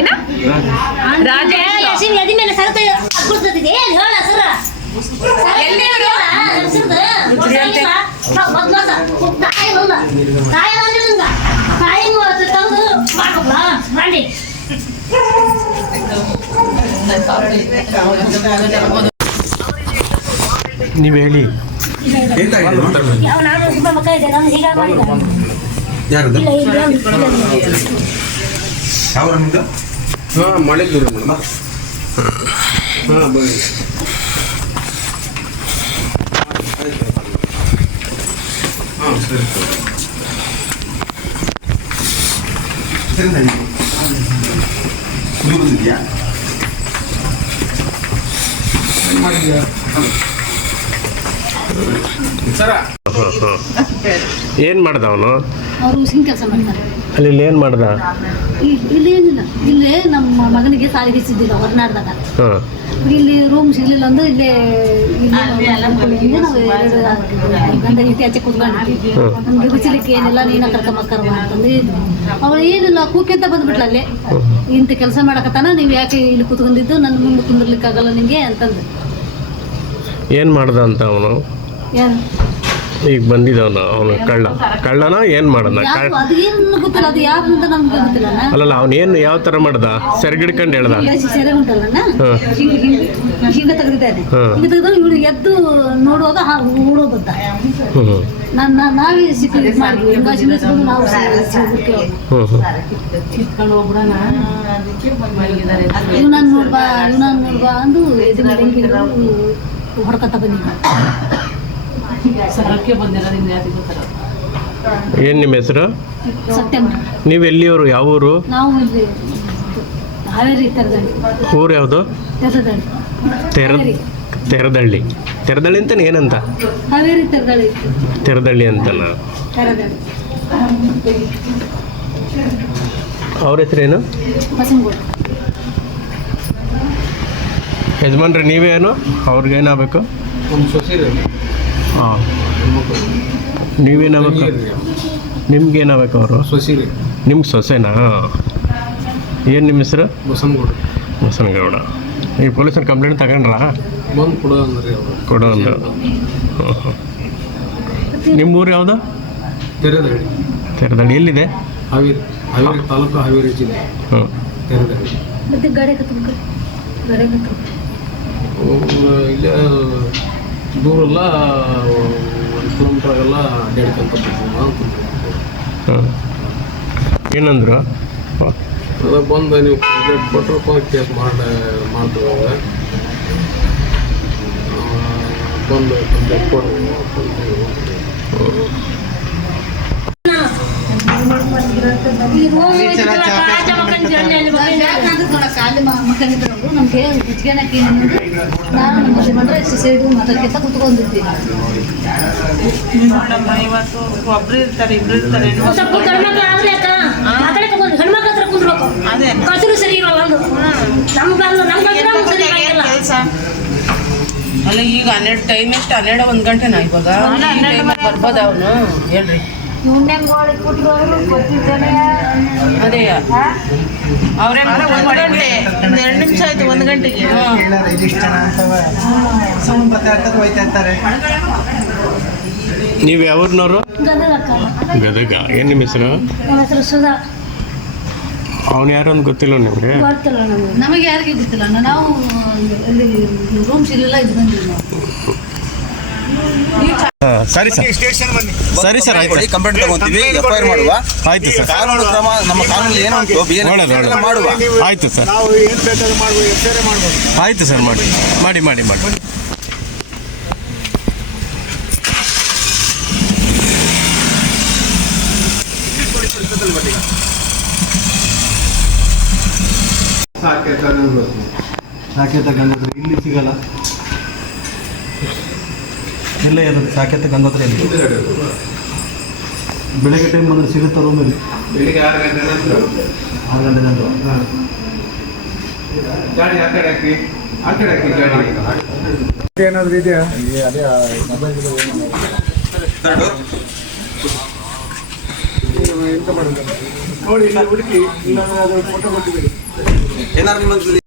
ಏನ ರಾಜೇಶ್ ಎದಿ ಮೇಲೆ ಸರತ ಕುಡ್ತಿದೆ ಹೇಳ ಸರ ನೀವು ಹೇಳಿ ಮಾಡಿದ್ದೀರಿ ಮೇಡಮ್. ಹಾಂ ಬನ್ನಿ. ಹಾಂ ಸರಿ ಸರ ಏನು ಮಾಡ್ದ ಅವನು ಅವರು ಉಸಿನ ಕೆಲಸ ಮಾಡ್ತಾರೆ. ಅಲ್ಲಿ ಏನು ಮಾಡ್ದ? ಇಲ್ಲಿ ಏನಿಲ್ಲ, ಇಲ್ಲೇ ನಮ್ಮ ಮಗನಿಗೆ ಸಾಲಿಗೆ ಸಿದ್ದಿಲ್ಲ ಹೊರನಾಡ್ದಾಗ. ಹಾಂ ಇಲ್ಲಿ ರೂಮ್ ಸಿಗ್ಲಿಲ್ಲ ಅಂದ್ರೆ ಇಲ್ಲೇ ನಾವು ಗಂಡ ರೀತಿ ಆಚೆ ಕೂತ್ಕೊಂಡಿದ್ವಿ. ನಮ್ಗೆ ಬಿಸಿಲಿಕ್ಕೆ ಏನಿಲ್ಲ, ನೀನ ಕರ್ಕೊಂಬಕ್ಕರ್ ಅಂತಂದ್ರೆ ಅವಳು ಏನಿಲ್ಲ ಕೂಕೆಂತ ಬಂದ್ಬಿಟ್ಲ ಅಲ್ಲೇ. ಇಂಥ ಕೆಲಸ ಮಾಡಕತ್ತಾನ, ನೀವು ಯಾಕೆ ಇಲ್ಲಿ ಕೂತ್ಕೊಂಡಿದ್ದು, ನನ್ನ ಮುಂದೆ ಕುಂದಿರ್ಲಿಕ್ಕಾಗಲ್ಲ ನಿಂಗೆ ಅಂತಂದು. ಏನು ಮಾಡ್ದ ಅಂತ ಅವನು? ಯಾರು ಈಗ ಬಂದಿದ್ದವನು ಅವನು ಕಳ್ಳನ ಏನು ಮಾಡ್ದ? ಅದು ಏನು ಗೊತ್ತಿಲ್ಲ, ಅದು ಯಾರು ಅಂತ ನಮ್ಗೆ ಗೊತ್ತಿಲ್ಲ. ಅಲ್ಲಲ್ಲ ಅವನೇನು ಯಾವ ಥರ ಮಾಡ್ದ? ಸೆರಗಿಡ್ಕೊಂಡು ಹೇಳ್ದ? ಸೆರೆ ಉಂಟಲ್ಲ ಹಿಂಗ ತೆಗೆದಿದ್ದಾನೆ. ಹಿಂಗ ತೆಗೆದು ಇವಳು ಎದ್ದು ನೋಡುವಾಗ ಓಡೋದತ್ತ. ನಾವೇ ಸಿಕ್ಕ ಮಾಡಿದ್ವಿ, ನಾವು ಇವನನ್ನ ನೋಡ್ಬಾ ಅಂದು ಎದ್ದು ಹೊಡ್ಕೊತ ಬಂದಿದ್ದ. ಏನು ನಿಮ್ಮ ಹೆಸರು? ಸತ್ಯಮ್ಮ. ನೀವು ಎಲ್ಲಿಯವರು? ಯಾವ ಊರು? ನಾವು ಇಲ್ಲಿ ಹಾವೇರಿ ತೆರದಳ್ಳಿ. ಊರು ಯಾವುದು? ತೆರದಳ್ಳಿ. ತೆರದಳ್ಳಿ ಅಂತಾನೆ ಏನಂತ? ಹಾವೇರಿ ತೆರದಳ್ಳಿ. ತೆರದಳ್ಳಿ ಅಂತನ? ತೆರದಳ್ಳಿ. ಅವ್ರ ಹೆಸರೇನು? ಬಸನಗೌಡ. ಯಜಮಾನ್ರಿ ನೀವೇನು? ಅವ್ರಿಗೇನಾಗಬೇಕು? ಒಂದು ಸೊಸೈರಿ. ಹಾಂ, ನೀವೇನಾಗಬೇಕು? ನಿಮ್ಗೇನಾಗಬೇಕು ಅವರು? ಸೊಸೈರಿ. ನಿಮ್ಗೆ ಸೊಸೆನಾ? ಏನು ನಿಮ್ಮ ಹೆಸರು? ಬಸನಗೌಡ. ಈ ಪೊಲೀಸರು ಕಂಪ್ಲೇಂಟ್ ತಗೊಂಡ್ರಾ? ಬಂದು ಕೊಡೋ ಅಂದ್ರಿ ಅವರು. ಕೊಡೋ ಅಂದ. ನಿಮ್ಮೂರು ಯಾವುದು? ತೆರದಳ್ಳಿ. ಎಲ್ಲಿದೆ? ಹಾವೇರಿ ತಾಲೂಕು, ಹಾವೇರಿ ಜಿಲ್ಲೆ. ಹ್ಞೂ. ತೆರದಳ್ಳಿ. ಮತ್ತೆ ಗಾಡಿ ಕತ್ತಬೇಕು. ಇಲ್ಲೇ ದೂರಲ್ಲ, 1 ಕಿಲೋಮೀಟರ್ ಆಗೆಲ್ಲ ಅಡ್ಡಾಡ್ಕೊಂತ ಹಾಂ. ಏನಂದ್ರು? ಅದು ಬಂದು ನೀವು ಕಂಪ್ಲೇಂಟ್ ಕೊಟ್ಟರಪ್ಪ ಕೇಸ್ ಮಾಡ್ತೀವಿ. ಬಂದು ಕಂಪ್ಲೇಂಟ್ ಕೊಡ್ರಿ. ನಮ್ಗೆ ಹುಚ್ಚಿಗೆನಕ್ಕೆ ನಾನು ನಮ್ಮ ಸೈಡು ಮಾತಾಡ್ಕೊಂತ ಕುತ್ಕೊಂಡಿದ್ವಿ. ಇವತ್ತು ಒಬ್ರು ಇರ್ತಾರೆ, ಇಬ್ರು ಇರ್ತಾರೆ. ಹೆಣ್ಮಕ್ಳ ಹತ್ರ ಕುಂದ್ರಬೇಕು. ಕಸರು ಸರಿ ಇರಲ್ಲ. ಕೆಲಸ ಅಲ್ಲ ಈಗ 12 ಟೈಮ್ ಎಷ್ಟು? 12 1 ಗಂಟೆನಾ ಇವಾಗ? ಬರ್ಬೋದ ಅವನು? ಹೇಳ್ರಿ. ಅದೇ ಅವ್ರೇ 1 ಗಂಟೆ, 2 ನಿಮಿಷ ಆಯ್ತು 1 ಗಂಟೆಗೆ. ನೀವು ಯಾವ್ರನ್ನವರು? ಗದಗ. ಏನು ನಿಮ್ಮ ಹೆಸರು? ನಮ್ಮ ಹೆಸರು ಸುಧಾ. ಅವನು ಯಾರು ಅಂತ ಗೊತ್ತಿಲ್ಲ ನಿಮಗೆ? ಗೊತ್ತಿಲ್ಲ ನಮಗೆ, ಯಾರಿಗೆ ಗೊತ್ತಿಲ್ಲ. ನಾವು ಅಲ್ಲಿ ರೂಮ್ ಸಿಗಲಿಲ್ಲ, ಇದು ಬಂದಿಲ್ಲ ನಾವು. ಸರಿ ಸರ್, ಸರಿ ಸರ್, ಆಯ್ತು. ಕಂಪ್ಲೇಂಟ್ ತಗೊಂತೀವಿ, FIR ಮಾಡುವ. ಆಯ್ತು ಸರ್. ಕಾನೂನು ಕ್ರಮ ನಮ್ಮ ಕಾನೂನು ಏನು ಮಾಡುವ. ಆಯ್ತು ಸರ್, ಆಯ್ತು ಸರ್, ಮಾಡಿ. ಸಾಕೇತ ಗಂಧತ್ರ ಇಲ್ಲಿ ಸಿಗಲ್ಲ. ಇಲ್ಲ ಅದು ಸಾಕೇತ ಗಂಧತ್ರ ಇಲ್ಲಿ ಬೆಳಗ್ಗೆ ಟೈಮ್ ಬಂದರೆ ಸಿಗುತ್ತಾ ರೂಮಲ್ಲಿ? ಬೆಳಿಗ್ಗೆ 6 ಗಂಟೆ ನಂತರ. 6 ಗಂಟೆ ನಂತರ. ಗಾಡಿ ಆ ಕಡೆ ಹಾಕಿ ಗಾಡಿ ಏನಾದರೂ ಇದೆಯಾ? ಅದೇ ಮೊಬೈಲ್ ಎಂತ ಮಾಡೋದು? ನೋಡಿ ಇಲ್ಲಿ ಹುಡುಕಿ ಇಲ್ಲ ಫೋಟೋ ಕೊಟ್ಟಿದ್ದೀರಿ. ಏನಾದ್ರು ನಿಮ್ಮ